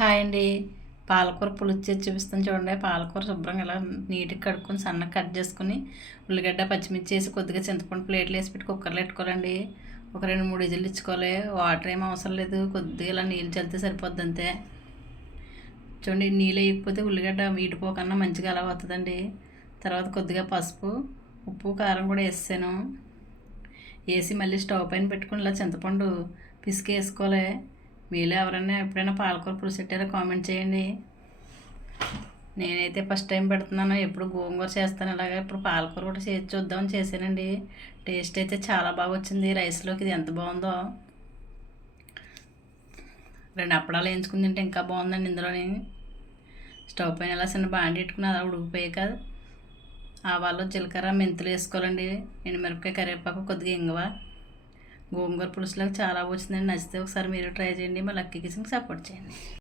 Hi అండి. పాలకూర పులుసు చేసి చూపిస్తాను చూడండి. పాలకూర శుభ్రంగా ఇలా నీట్గా కడుక్కొని సన్నగా కట్ చేసుకుని ఉల్లిగడ్డ పచ్చిమిర్చి వేసి కొద్దిగా చింతపండు ప్లేట్లు వేసి పెట్టి కుక్కర్లో పెట్టుకోవాలండి. ఒక 2-3 విజిల్లు ఇచ్చుకోవాలి. వాటర్ ఏం అవసరం లేదు, కొద్దిగా ఇలా నీళ్ళు చల్లితే సరిపోద్ది అంతే. చూడండి, నీళ్ళు వేయకపోతే ఉల్లిగడ్డ వీడిపోకన్నా మంచిగా అలా వస్తుందండి. తర్వాత కొద్దిగా పసుపు, ఉప్పు, కారం కూడా వేసాను. వేసి మళ్ళీ స్టవ్ పైన పెట్టుకుని ఇలా చింతపండు పిసికి వేసుకోవాలి. మీలో ఎవరైనా ఎప్పుడైనా పాలకూర పులుసు పెట్టారో కామెంట్ చేయండి. నేనైతే ఫస్ట్ టైం పెడుతున్నాను, ఎప్పుడు గోంగూర చేస్తాను. ఇలాగా ఇప్పుడు పాలకూర కూడా చేసి చూద్దామని చేశానండి. టేస్ట్ అయితే చాలా బాగా వచ్చింది. రైస్లోకి ఇది ఎంత బాగుందో. 2 అప్పడాలు వేయించుకుని తింటే ఇంకా బాగుందండి. ఇందులోని స్టవ్ పైన ఇలా చిన్న బాండి పెట్టుకుని అలా ఉడికిపోయాక ఆవాలు, జీలకర్ర, మెంతులు వేసుకోవాలండి. ఎండుమిరపకాయ, కరివేపాకు, కొద్దిగా ఇంగువ. గోంగూర పులుసులోకి చాలా వచ్చిందండి. నచ్చితే ఒకసారి మీరు ట్రై చేయండి. మా లక్కీ కిచెన్కి సపోర్ట్ చేయండి.